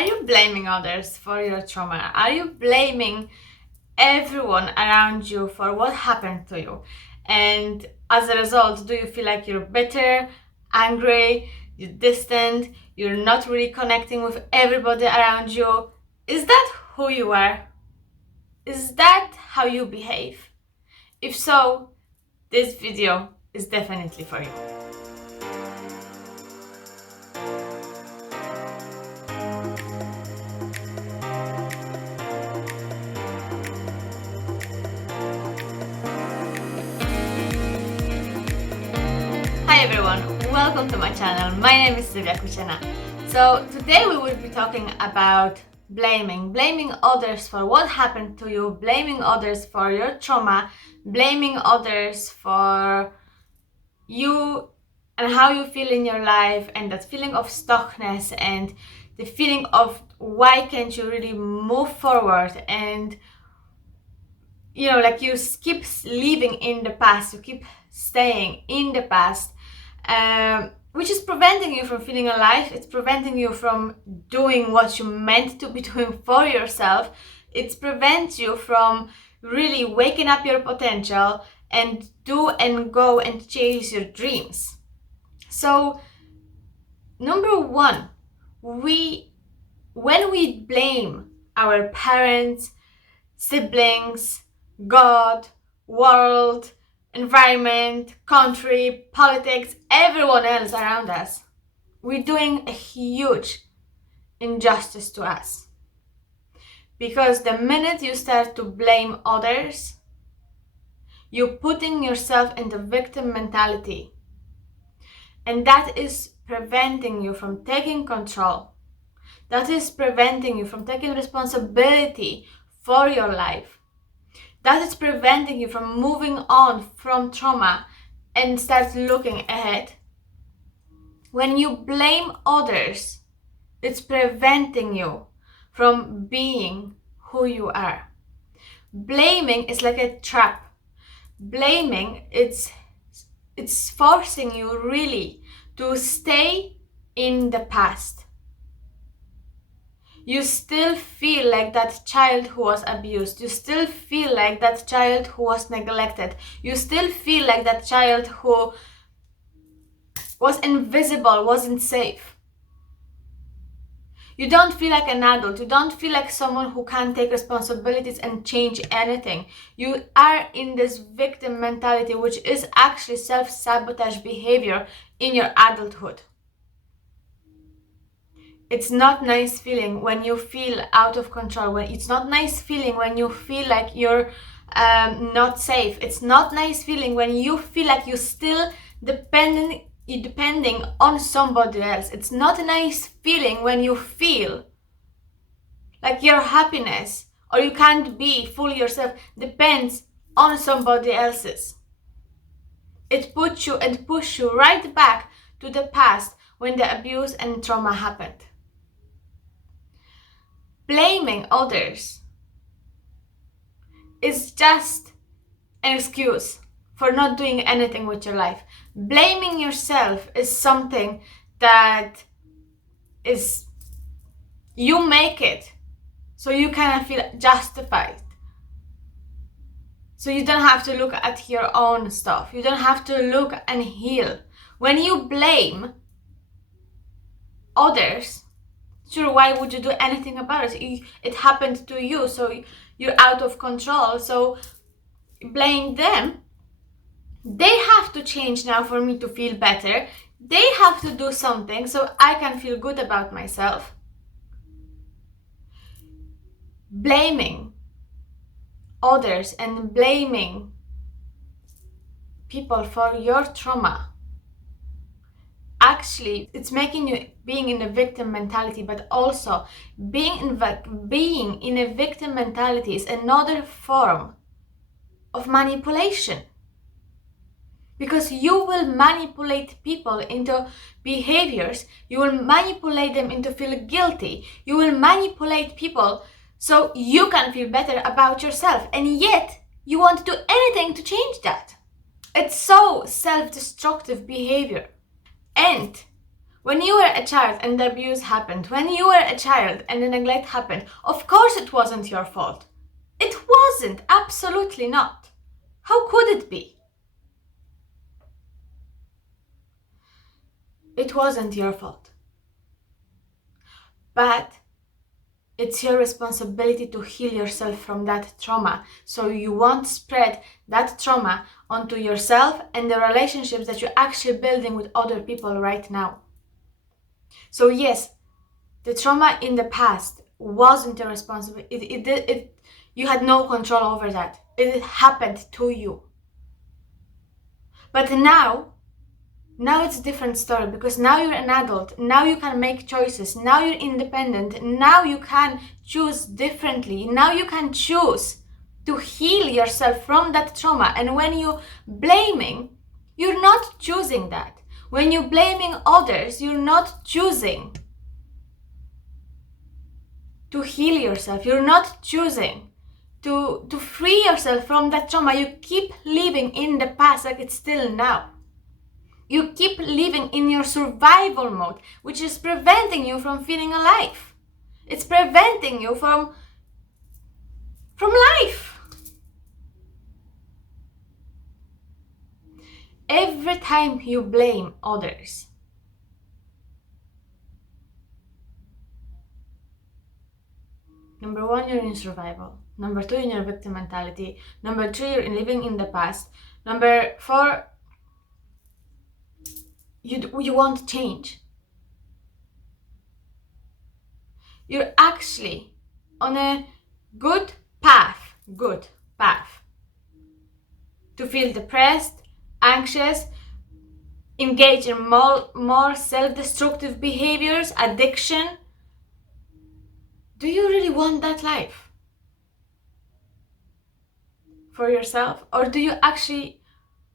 Are you blaming others for your trauma? Are you blaming everyone around you for what happened to you? And as a result, do you feel like you're bitter, angry, you're distant, you're not really connecting with everybody around you? Is that who you are? Is that how you behave? If so, this video is definitely for you. Hi everyone, welcome to my channel. My name is Sylwia. So today we will be talking about blaming others for what happened to you, blaming others for your trauma, blaming others for you and how you feel in your life, and that feeling of stuckness and the feeling of why can't you really move forward, and like you keep living in the past, you keep staying in the past, which is preventing you from feeling alive. It's preventing you from doing what you meant to be doing for yourself. It prevents you from really waking up your potential and do and go and chase your dreams. So number one, when we blame our parents, siblings, God, world, environment, country, politics, everyone else around us, we're doing a huge injustice to us. Because the minute you start to blame others, you're putting yourself in the victim mentality. And that is preventing you from taking control. That is preventing you from taking responsibility for your life. That is preventing you from moving on from trauma and start looking ahead. When you blame others, it's preventing you from being who you are. Blaming is like a trap. Blaming, it's forcing you really to stay in the past. You still feel like that child who was abused. You still feel like that child who was neglected. You still feel like that child who was invisible, wasn't safe. You don't feel like an adult. You don't feel like someone who can take responsibilities and change anything. You are in this victim mentality, which is actually self-sabotage behavior in your adulthood. It's not nice feeling when you feel out of control. It's not nice feeling when you feel like you're not safe. It's not nice feeling when you feel like you're still depending on somebody else. It's not a nice feeling when you feel like your happiness or you can't be fully yourself depends on somebody else's. It puts you and pushes you right back to the past when the abuse and trauma happened. Blaming others is just an excuse for not doing anything with your life. Blaming yourself is something that is, you make it so you kind of feel justified. So you don't have to look at your own stuff. You don't have to look and heal. When you blame others, sure, why would you do anything about it? It happened to you, so you're out of control. So blame them. They have to change now for me to feel better. They have to do something so I can feel good about myself. Blaming others and blaming people for your trauma, actually, it's making you being in a victim mentality, but also being in a victim mentality is another form of manipulation. Because you will manipulate people into behaviors, you will manipulate them into feeling guilty, you will manipulate people so you can feel better about yourself, and yet you won't do anything to change that. It's so self-destructive behavior. And When you were a child and the abuse happened, when you were a child and the neglect happened, of course it wasn't your fault. It wasn't, absolutely not. How could it be? It wasn't your fault. But it's your responsibility to heal yourself from that trauma, so you won't spread that trauma onto yourself and the relationships that you're actually building with other people right now. So yes, the trauma in the past wasn't your responsibility. You had no control over that. It happened to you. But now it's a different story, because now you're an adult. Now you can make choices. Now you're independent. Now you can choose differently. Now you can choose to heal yourself from that trauma. And when you're blaming, you're not choosing that. When you're blaming others, you're not choosing to heal yourself. You're not choosing to free yourself from that trauma. You keep living in the past like it's still now. You keep living in your survival mode, which is preventing you from feeling alive. It's preventing you from life. Every time you blame others, number one, you're in survival. Number two, in your victim mentality. Number three, you're living in the past. Number four, you won't change. You're actually on a good path to feel depressed, anxious, engage in more self-destructive behaviors, addiction. Do you really want that life for yourself? Or do you actually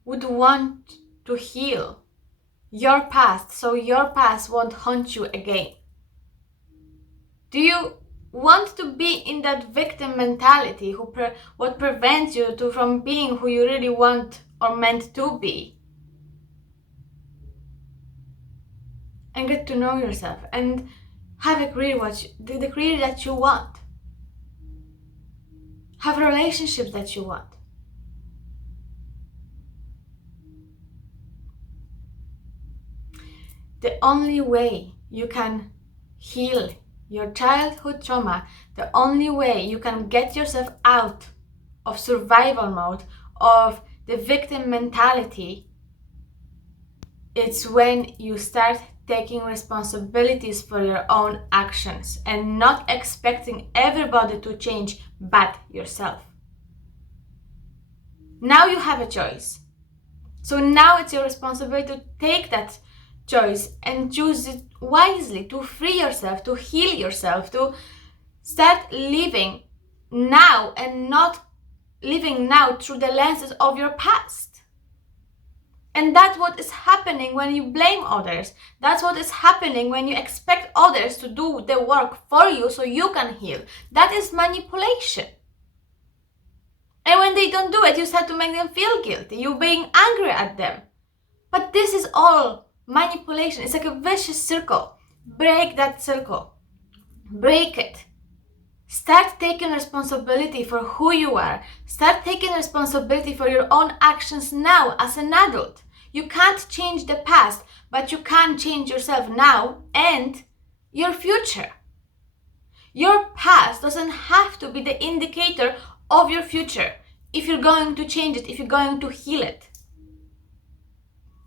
would want to heal your past so your past won't haunt you again? Do you want to be in that victim mentality what prevents you from being who you really want or meant to be? And get to know yourself and have a career the career that you want. Have relationships that you want. The only way you can heal your childhood trauma, the only way you can get yourself out of survival mode, of the victim mentality, it's when you start taking responsibilities for your own actions and not expecting everybody to change but yourself. Now you have a choice. So now it's your responsibility to take that choice and choose it wisely, to free yourself, to heal yourself, to start living now and not living now through the lenses of your past. And that's what is happening when you blame others. That's what is happening when you expect others to do the work for you so you can heal. That is manipulation. And when they don't do it, you start to make them feel guilty. You're being angry at them. But this is all manipulation. It's like a vicious circle. Break that circle. Break it. Start taking responsibility for who you are. Start taking responsibility for your own actions now as an adult. You can't change the past, but you can change yourself now and your future. Your past doesn't have to be the indicator of your future if you're going to change it, if you're going to heal it.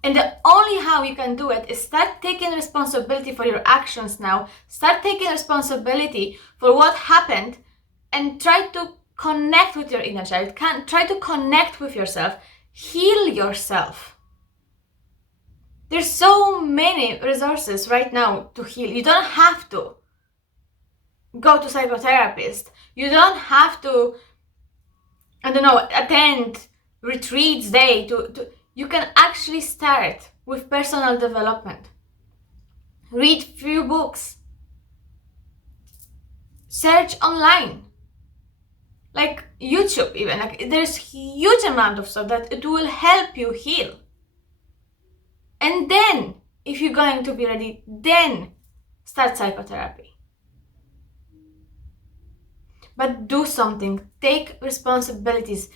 And the only how you can do it is start taking responsibility for your actions now. Start taking responsibility for what happened and try to connect with your inner child. Try to connect with yourself. Heal yourself. There's so many resources right now to heal. You don't have to go to psychotherapist. You don't have to, attend retreats you can actually start with personal development. Read few books. Search online. Like YouTube even. There's huge amount of stuff that it will help you heal. And then If you're going to be ready, then start psychotherapy. But do something, take responsibilities,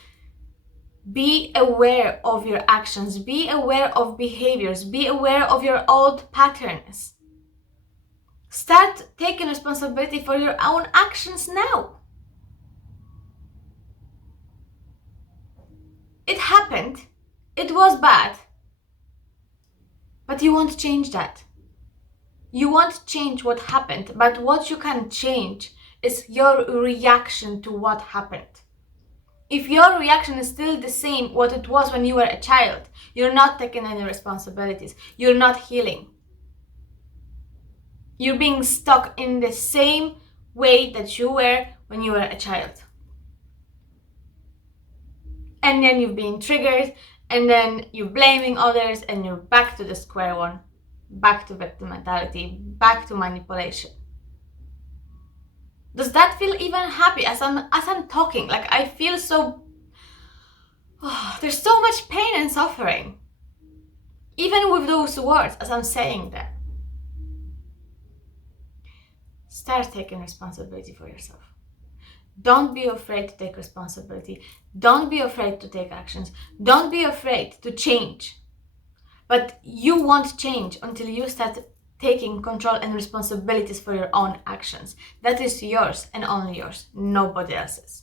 be aware of your actions, be aware of behaviors, be aware of your old patterns. Start taking responsibility for your own actions now. It happened, it was bad, but you won't change that. You won't change what happened, but what you can change is your reaction to what happened. If your reaction is still the same what it was when you were a child, you're not taking any responsibilities. You're not healing. You're being stuck in the same way that you were when you were a child. And then you've been triggered, and then you're blaming others, and you're back to the square one. Back to victim mentality, back to manipulation. Does that feel even happy as I'm talking? Like, I feel so... there's so much pain and suffering. Even with those words, as I'm saying them. Start taking responsibility for yourself. Don't be afraid to take responsibility. Don't be afraid to take actions. Don't be afraid to change. But you won't change until you start taking control and responsibilities for your own actions. That is yours and only yours, nobody else's.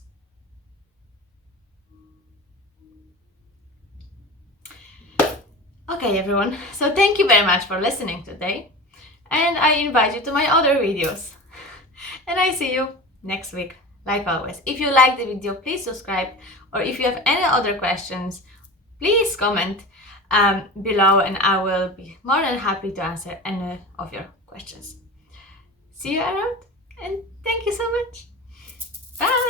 Okay, everyone, so thank you very much for listening today, and I invite you to my other videos. And I see you next week, like always. If you like the video, please subscribe, or if you have any other questions, please comment below, and I will be more than happy to answer any of your questions. See you around, and thank you so much. Bye!